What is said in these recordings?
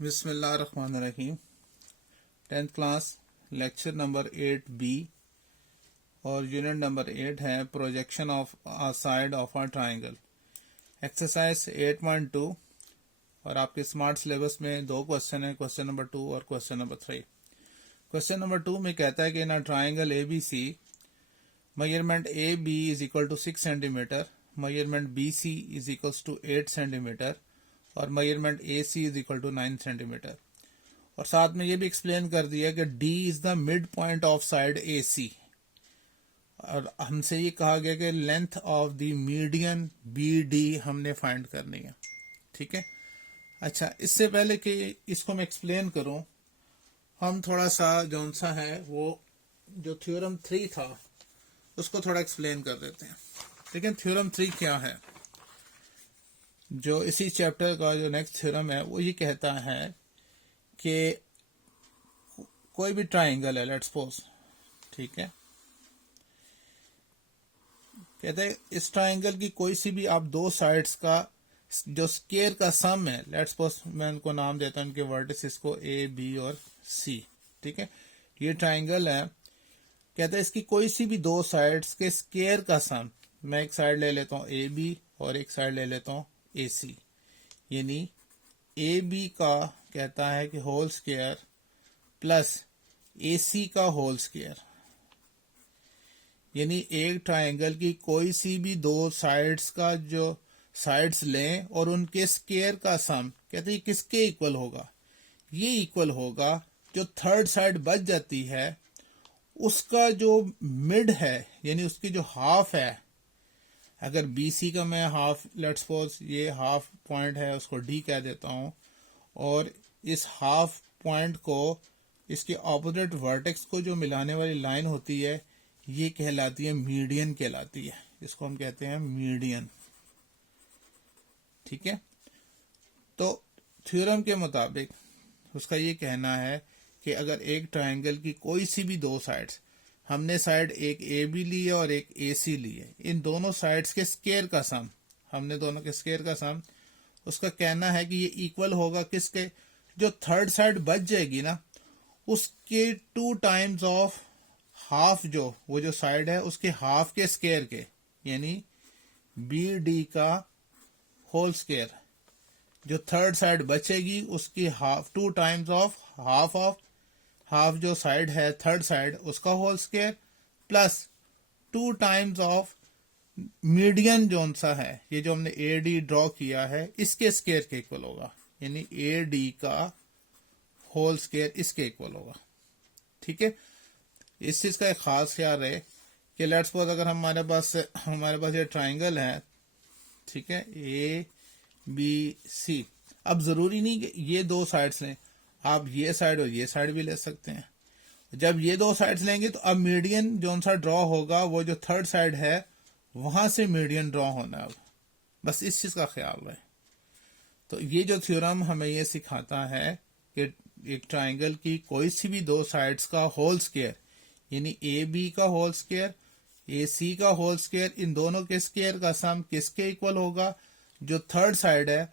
बिस्मिल्लाहिर्रहमानिर्रहीम। 10th class lecture number 8B और unit number 8 है projection of a side of a triangle. Exercise 8.2 और आपके स्मार्ट सिलेबस में दो क्वेश्चन है, क्वेश्चन नंबर 2 और क्वेश्चन नंबर 3। क्वेश्चन नंबर 2 में कहता है कि in a triangle ABC measurement AB is equal to 6 centimetre, measurement BC is equal to 8 centimetre और measurement AC is equal to 9 centimetre. और साथ में ये भी एक्सप्लेन कर दिया कि D is the mid point of side AC। और हमसे ये कहा गया कि length of the median BD हमने फाइंड करनी है। ठीक है, अच्छा, इससे पहले कि इसको मैं एक्सप्लेन करूं, हम थोड़ा सा जौन सा है वो जो थ्योरम 3 था उसको थोड़ा एक्सप्लेन कर देते हैं। लेकिन थ्योरम 3 क्या है? जो इसी चैप्टर का जो नेक्स्ट थ्योरम है वो ये कहता है कि कोई भी ट्राइंगल है, लेट्स सपोज, ठीक है, कहते हैं इस ट्राइंगल की कोई सी भी आप दो साइड्स का जो स्केयर का सम है, लेट्स सपोज मैं उनको नाम देता हूं, इनके वर्टिसेस को A, B और C। ठीक है, ये ट्राइंगल है, कहते हैं इसकी कोई सी भी दो साइड्स के स्केयर का सम, मैं एक साइड ले लेता हूं AB और एक साइड ले लेता हूं AC, यानी AB का कहता है कि होल स्क्वायर प्लस AC का होल स्क्वायर, यानी एक ट्राइंगल की कोई सी भी दो साइड्स का जो साइड्स लें और उनके स्क्वायर का सम, कहते हैं किसके इक्वल होगा? ये इक्वल होगा जो थर्ड साइड बच जाती है उसका जो मिड है, यानी उसकी जो हाफ है। अगर BC का मैं हाफ, लेट्स सपोज ये हाफ पॉइंट है, उसको D कह देता हूं, और इस हाफ पॉइंट को इसके ऑपोजिट वर्टेक्स को जो मिलाने वाली लाइन होती है ये कहलाती है मीडियन कहलाती है। इसको हम कहते हैं मीडियन। ठीक है, तो थ्योरम के मुताबिक उसका ये कहना है कि अगर एक ट्राइंगल की कोई सी भी दो साइड्स, हमने साइड एक AB ली है और एक AC ली है, इन दोनों साइड्स के स्क्वायर का सम, हमने दोनों के स्क्वायर का सम, उसका कहना है कि ये इक्वल होगा किसके? जो थर्ड साइड बच जाएगी ना उसके 2 टाइम्स ऑफ हाफ, जो वो जो साइड है उसके हाफ के स्क्वायर के, यानी BD का होल स्क्वायर। जो थर्ड साइड बचेगी उसकी हाफ, 2 टाइम्स ऑफ हाफ जो साइड है थर्ड साइड उसका whole square plus 2 times of median जोन सा है, ये जो हमने AD ड्रॉ किया है इसके स्क्वायर के इक्वल होगा, यानी AD का होल स्क्वायर इसके इक्वल होगा। ठीक है, इस चीज का एक खास ख्याल रहे कि लेट्स सपोज अगर हमारे पास ये ट्राइंगल है, ठीक है, ABC, अब जरूरी नहीं कि ये दो साइड्स लें, आप ये साइड और ये साइड भी ले सकते हैं। जब ये दो साइड्स लेंगे तो अब मीडियन जोन सा ड्रॉ होगा, वो जो थर्ड साइड है वहां से मीडियन ड्रॉ होना है। बस इस चीज का ख्याल रहे। तो ये जो थ्योरम हमें ये सिखाता है कि एक ट्राइंगल की कोई सी भी दो साइड्स का होल स्क्वायर, यानी AB का होल स्क्वायर, AC का होल स्क्वायर, इन दोनों के स्क्वायर का सम किसके इक्वल होगा? जो थर्ड साइड है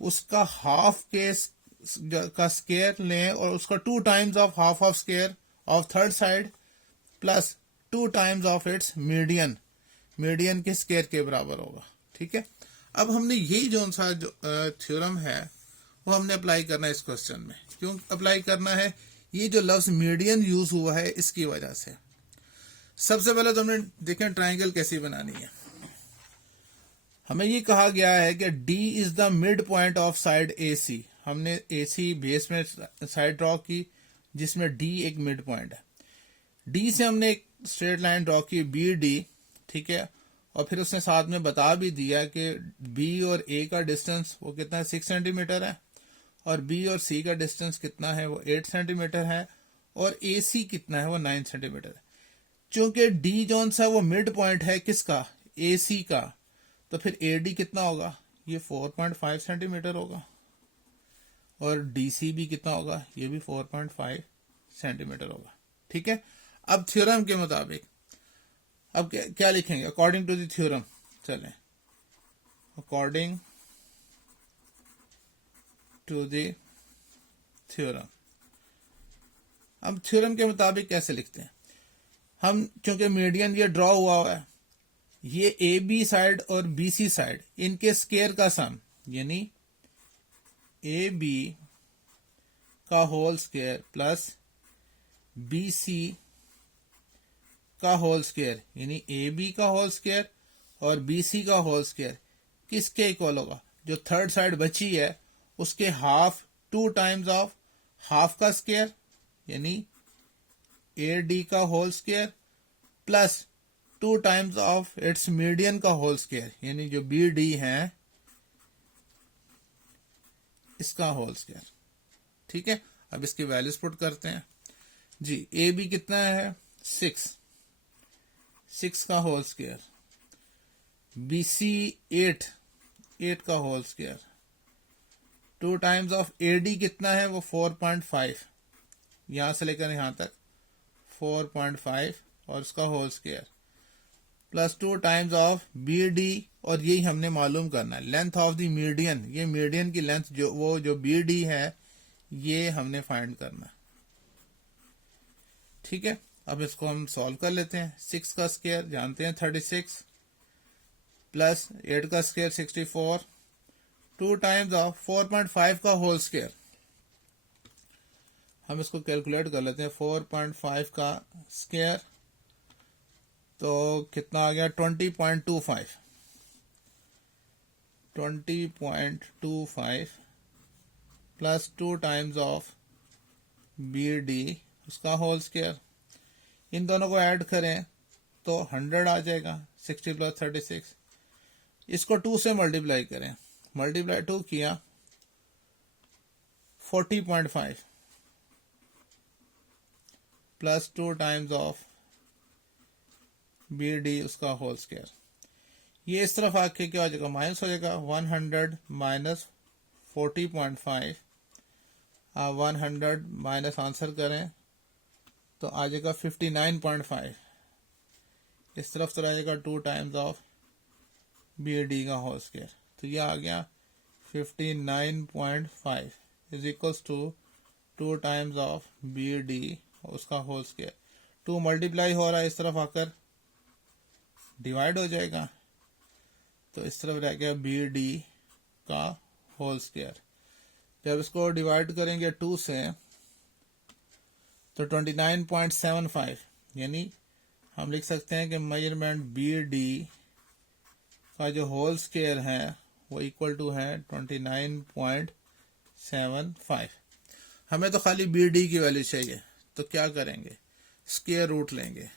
उसका हाफ के का स्क्वायर लें और उसका 2 times of half of square of third side plus 2 times of its median, median के स्क्वायर के बराबर होगा। ठीक है, अब हमने यही जो सा जो थ्योरम है वो हमने अप्लाई करना है इस क्वेश्चन में। क्यों अप्लाई करना है? ये जो लफ्ज मीडियन यूज हुआ है इसकी वजह से। सबसे पहले तो हमने देखें ट्राइंगल कैसी बनानी है। हमें ये कहा गया है कि D is the mid point of side AC। हमने AC बेस में साइड ड्रॉ की जिसमें D एक मिड पॉइंट है। D से हमने एक स्ट्रेट लाइन ड्रॉ की BD, ठीक है, और फिर उसने साथ में बता भी दिया कि B और A का डिस्टेंस वो कितना है, 6 सेंटीमीटर है, और B और C का डिस्टेंस कितना है, वो 8 सेंटीमीटर है, और AC कितना है, वो 9 सेंटीमीटर है। चूंकि D जोन सा वो मिड पॉइंट है किसका? AC का, तो फिर AD कितना होगा? ये 4.5 सेंटीमीटर होगा, और DC भी कितना होगा? ये भी 4.5 सेंटीमीटर होगा। ठीक है, अब थ्योरम के मुताबिक अब क्या लिखेंगे? अकॉर्डिंग टू द थ्योरम, चलें, अकॉर्डिंग टू द थ्योरम। अब थ्योरम के मुताबिक कैसे लिखते हैं हम, चूंकि मीडियन ये ड्रॉ हुआ है, ये ए बी साइड और बी सी साइड इनके स्केयर का सम, यानी ए बी का whole square plus B C का होल स्केयर, यानी ए बी का होल स्केयर और बी सी का होल स्केयर किसके इक्वल होगा? जो थर्ड साइड बची है उसके हाफ, 2 टाइम्स ऑफ हाफ का स्केयर, यानी ए डी का whole square plus 2 times of its median का होल स्केयर, यानी जो बी डी है इसका होल स्केयर। ठीक है, अब इसकी वैल्यूज पुट करते हैं जी। ए बी कितना है? 6 का होल स्केयर, बी सी 8 का whole square, 2 times of A D कितना है? वो 4.5, यहां से लेकर यहां तक 4.5 और उसका whole square plus 2 times of B D, और यही हमने मालूम करना है लेंथ ऑफ द मीडियन, ये मीडियन की लेंथ जो बी डी है ये हमने फाइंड करना है। ठीक है, अब इसको हम सॉल्व कर लेते हैं। 6 का स्केयर जानते हैं 36 प्लस 8 का स्केयर 64, 2 टाइम्स ऑफ 4.5 का होल स्केयर, हम इसको कैलकुलेट कर लेते हैं। 4.5 का स्केयर तो कितना आ गया? 20.25 plus 2 times of B D उसका होल स्केयर, इन दोनों को ऐड करें तो 100 आ जाएगा। 60 प्लस 36, इसको 2 से मल्टीप्लाई करें, मल्टीप्लाई 2 किया 40.5 plus 2 times of B D उसका होल स्केयर, ये इस तरफ आके क्या हो जाएगा? माइनस हो जाएगा। 100 माइनस 40.5, 100 माइनस आंसर करें तो आ जाएगा 59.5, इस तरफ तो रहेगा 2 टाइम्स ऑफ बी डी का होल स्केयर, तो ये आ गया 59.5 is equals to 2 times of B D उसका होल स्केयर। 2 मल्टीप्लाई हो रहा है, इस तरफ आकर डिवाइड हो जाएगा, तो इस तरफ रह गया बी डी का होल स्केयर। जब इसको डिवाइड करेंगे 2 से तो 29.75, यानी हम लिख सकते हैं कि मेजरमेंट बी डी का जो होल स्केयर है वो इक्वल टू है 29.75। हमें तो खाली बी डी की वैल्यू चाहिए, तो क्या करेंगे? स्क्वायर रूट लेंगे,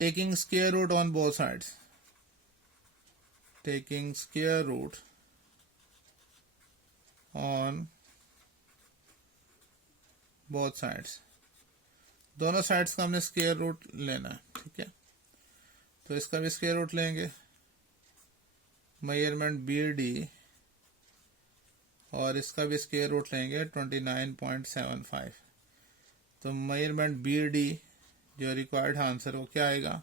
taking square root on both sides, taking square root on both sides, दोनों साइड्स का हमने स्क्वायर रूट लेना है। ठीक है, तो इसका भी स्क्वायर रूट लेंगे, मेजरमेंट बी डी, और इसका भी स्क्वायर रूट लेंगे 29.75, तो मेजरमेंट बी डी जो रिक्वायर्ड आंसर वो क्या आएगा?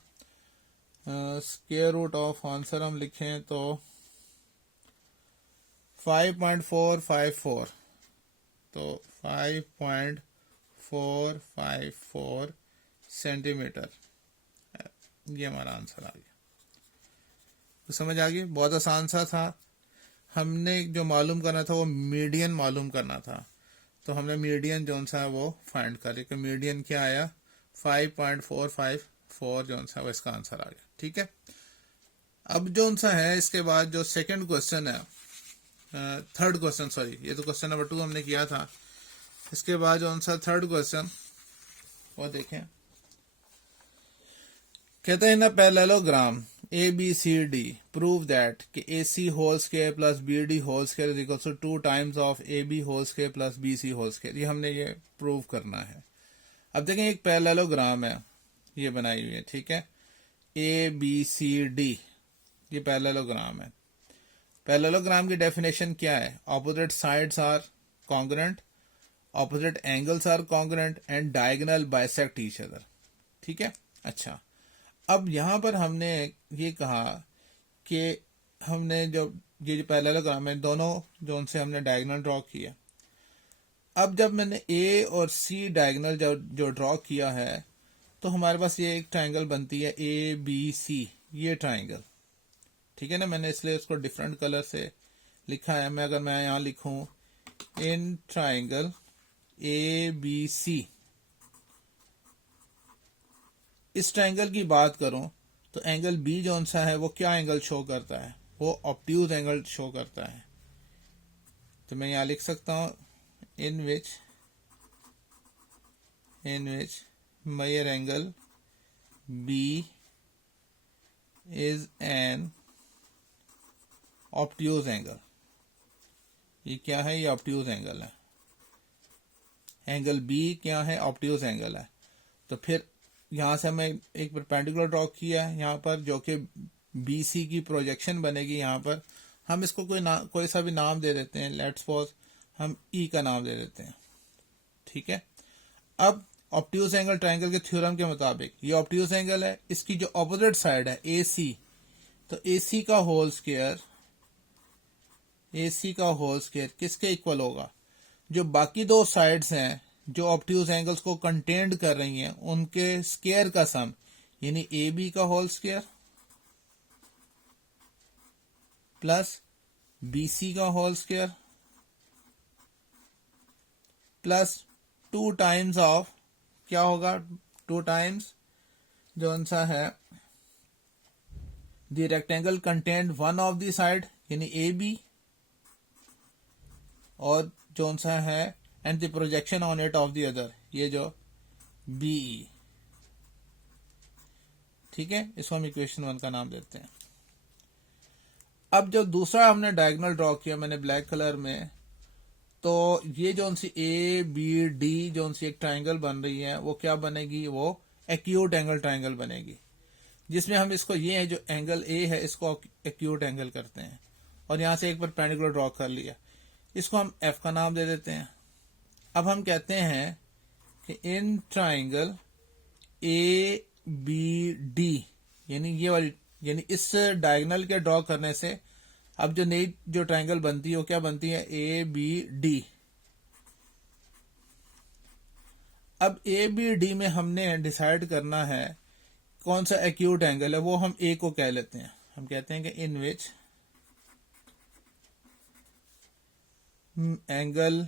स्क्वायर रूट ऑफ आंसर हम लिखें तो 5.454, तो 5.454 सेंटीमीटर, ये हमारा आंसर आ गया। तो समझ आ गई, बहुत आसान सा था। हमने जो मालूम करना था वो मीडियन मालूम करना था, तो हमने मीडियन जो सा है वो फाइंड कर लिया कि मीडियन क्या आया? 5.454 जो सा वो इसका आंसर आ गया। ठीक है, अब जो सा है इसके बाद जो सेकंड क्वेश्चन है, थर्ड क्वेश्चन, सॉरी ये तो क्वेश्चन नंबर 2 हमने किया था, इसके बाद जो सा थर्ड क्वेश्चन वो देखें। कहते हैं ना parallelogram A B C D prove that कि A C whole square plus B D whole square is equal to 2 times of A B whole square plus B C whole square, ये हमने ये prove करना है। अब देखें एक parallelogram है, ये बनाई हुई है। ठीक है, ए बी सी डी ये पैरेललोग्राम है। पैरेललोग्राम की डेफिनेशन क्या है? Opposite sides are congruent, opposite angles are congruent and diagonal bisect each other. ठीक है, अच्छा अब यहां पर हमने ये कहा कि हमने जो ये पैरेललोग्राम है दोनों जो उनसे हमने डायगोनल ड्रॉ किया। अब जब मैंने ए और सी डायगोनल जो ड्रॉ किया है, तो हमारे पास ये एक ट्राइंगल बनती है ए बी सी, ये ट्राइंगल, ठीक है ना। मैंने इसलिए इसको डिफरेंट कलर से लिखा है। अगर मैं यहां लिखूं इन ट्राइंगल ए बी सी, इस ट्राइंगल की बात करूं तो एंगल बी जो सा है वो क्या एंगल शो करता है, वो ऑब्ट्यूज एंगल शो करता है। तो मैं यहां लिख सकता हूं in which measure angle B is an obtuse angle. ये क्या है, ये ऑब्ट्यूज एंगल है। एंगल बी क्या है, ऑब्ट्यूज एंगल है। तो फिर यहां से हमें एक परपेंडिकुलर ड्रॉ किया है यहां पर, जो कि बी सी की प्रोजेक्शन बनेगी। यहां पर हम इसको कोई सा भी नाम दे देते हैं। लेट्स सपोज हम ई का नाम दे देते हैं, ठीक है। अब ऑब्ट्यूज एंगल ट्राइंगल के थ्योरम के मुताबिक ये ऑब्ट्यूज एंगल है, इसकी जो ऑपोजिट साइड है ए सी, तो ए सी का होल स्क्वायर किसके इक्वल होगा, जो बाकी दो साइड्स हैं जो ऑब्ट्यूज एंगल्स को कंटेंड कर रही हैं उनके स्क्वायर का सम, यानी ए बी का whole square plus B C का whole square plus 2 times of क्या होगा, 2 टाइम्स जो सा है the rectangle content one of the side यानी ए बी, और जो सा है and the projection on it of the other, ये जो बी ई, ठीक है। इसको हम इक्वेशन 1 का नाम देते हैं। अब जो दूसरा हमने डायगोनल ड्रॉ किया मैंने ब्लैक कलर में, तो ये जो सी ए बी डी जो सी एक ट्राइंगल बन रही है वो क्या बनेगी, वो एक्यूट एंगल ट्राइंगल बनेगी, जिसमें हम इसको ये जो एंगल ए है इसको एक्यूट एंगल करते हैं, और यहां से एक परपेंडिकुलर ड्रॉ कर लिया, इसको हम एफ का नाम दे देते हैं। अब हम कहते हैं कि in triangle A B D, यानी ये वाली, यानी इस डायगोनल के ड्रॉ करने से अब जो नई जो ट्राइंगल बनती है वो क्या बनती है, ए बी डी। अब ए बी डी में हमने डिसाइड करना है कौन सा एक्यूट एंगल है, वो हम ए को कह लेते हैं। हम कहते हैं कि in which angle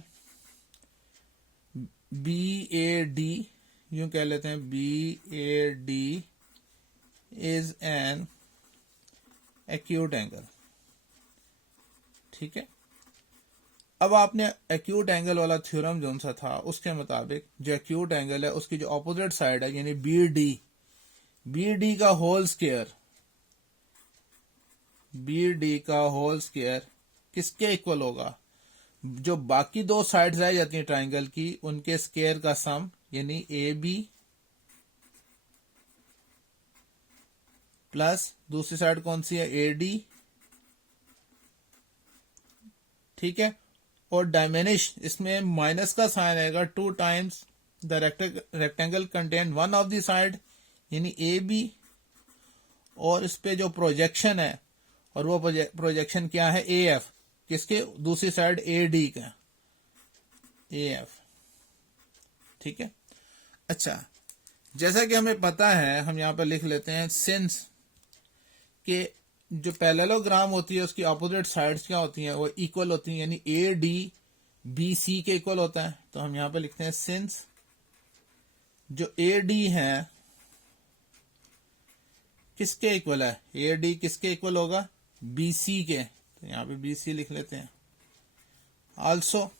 B A D, यूं कह लेते हैं B A D is an acute angle, ठीक है। अब आपने एक्यूट एंगल वाला थ्योरम जो सा था उसके मुताबिक जो एक्यूट एंगल है उसकी जो ऑपोजिट साइड है यानी बी डी का होल स्क्वायर किसके इक्वल होगा, जो बाकी दो साइड्स रह जाती हैं ट्राइंगल की उनके स्क्वायर का सम, यानी ए बी प्लस दूसरी साइड कौन सी है, ए डी, ठीक है। और डायमेनिश, इसमें माइनस का साइन आएगा, 2 times the rectangle contain one of the side यानी ए बी, और इस पे जो प्रोजेक्शन है, और वो प्रोजेक्शन क्या है, ए एफ, किसके, दूसरी साइड ए डी का, ए एफ, ठीक है। अच्छा, जैसा कि हमें पता है हम यहां पर लिख लेते हैं सिंस के जो पैरेललोग्राम होती है उसकी ऑपोजिट साइड्स क्या होती हैं, वो इक्वल होती हैं, यानी ए डी बी सी के इक्वल होता है। तो हम यहां पर लिखते हैं सिंस जो ए डी है किसके इक्वल है, ए डी किसके इक्वल होगा, बी सी के, तो यहां पे बी सी लिख लेते हैं। आल्सो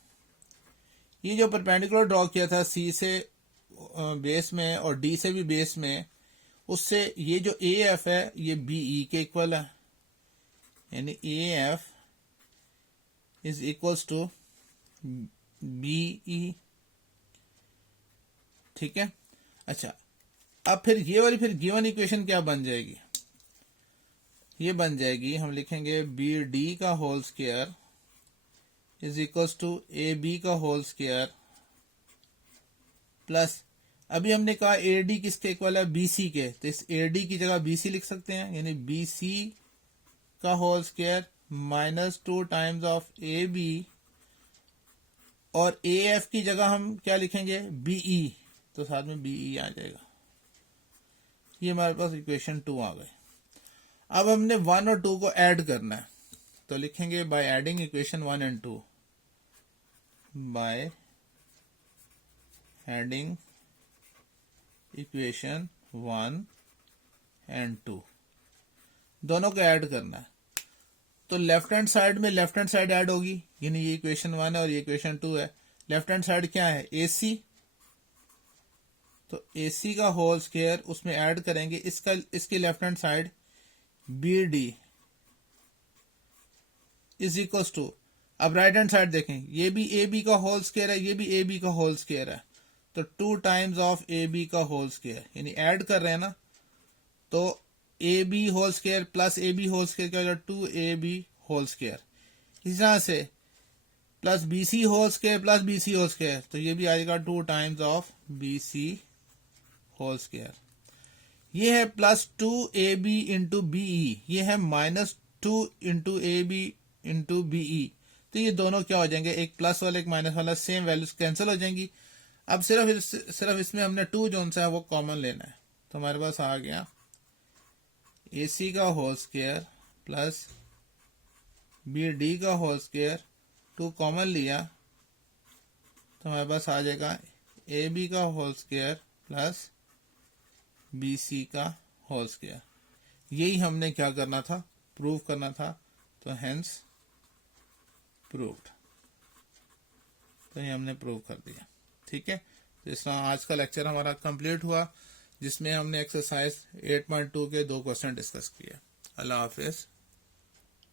ये जो परपेंडिकुलर ड्रॉ किया था सी से बेस में और डी से भी बेस में, उससे ये जो ए एफ है ये बी ई के इक्वल है, यानी A F is equals to B E, ठीक है। अच्छा, अब फिर ये वाली फिर गिवन इक्वेशन क्या बन जाएगी, ये बन जाएगी, हम लिखेंगे बी डी का whole square is equals to A B का होल स्क्वायर प्लस, अभी हमने कहा ए डी किसके इक्वल है, बी सी के, तो इस ए डी की जगह बी सी लिख सकते हैं, यानी बी सी का whole square minus 2 times of A B और ए एफ की जगह हम क्या लिखेंगे, बीई, तो साथ में बीई आ जाएगा। ये हमारे पास इक्वेशन 2 आ गए। अब हमने 1 और 2 को ऐड करना है, तो लिखेंगे by adding equation 1 and 2, by adding equation 1 and 2, दोनों को ऐड करना है। तो लेफ्ट हैंड साइड में लेफ्ट हैंड साइड ऐड होगी, यानी ये इक्वेशन 1 है और ये इक्वेशन 2 है। लेफ्ट हैंड साइड क्या है, AC, तो AC का होल स्क्वायर उसमें ऐड करेंगे, इसकी left hand side BD is equal to, अब राइट हैंड साइड देखें, ये भी AB का होल स्क्वायर है, ये भी AB का होल स्क्वायर है, तो 2 टाइम्स ऑफ AB का होल स्क्वायर, यानी ऐड कर रहे हैं ना, तो AB whole square plus AB whole square क्या हो जाएगा, 2AB होल स्क्वायर। इस तरह से plus BC whole square plus BC whole square, तो ये भी आएगा 2 times of BC whole square. ये है प्लस 2AB इंटू BE, ये है -2 इंटू AB इंटू BE, तो ये दोनों क्या हो जाएंगे, एक प्लस वाला एक माइनस वाला, सेम वैल्यूज कैंसिल हो जाएंगी। अब सिर्फ इसमें हमने 2 जो सा है वो कॉमन लेना है, तो हमारे पास आ गया AC का होल स्क्वायर प्लस BD का होल स्क्वायर, 2 कॉमन लिया, तो हमारे पास आ जाएगा AB का होल स्क्वायर प्लस BC का होल स्क्वायर। यही हमने क्या करना था, प्रूव करना था, तो हेंस प्रूव्ड, तो ये हमने प्रूव कर दिया। ठीक है, तो इस तरह आज का लेक्चर हमारा कंप्लीट हुआ, जिसमें हमने एक्सरसाइज 8.2 के 2 क्वेश्चन डिस्कस किए। अल्लाह हाफिज।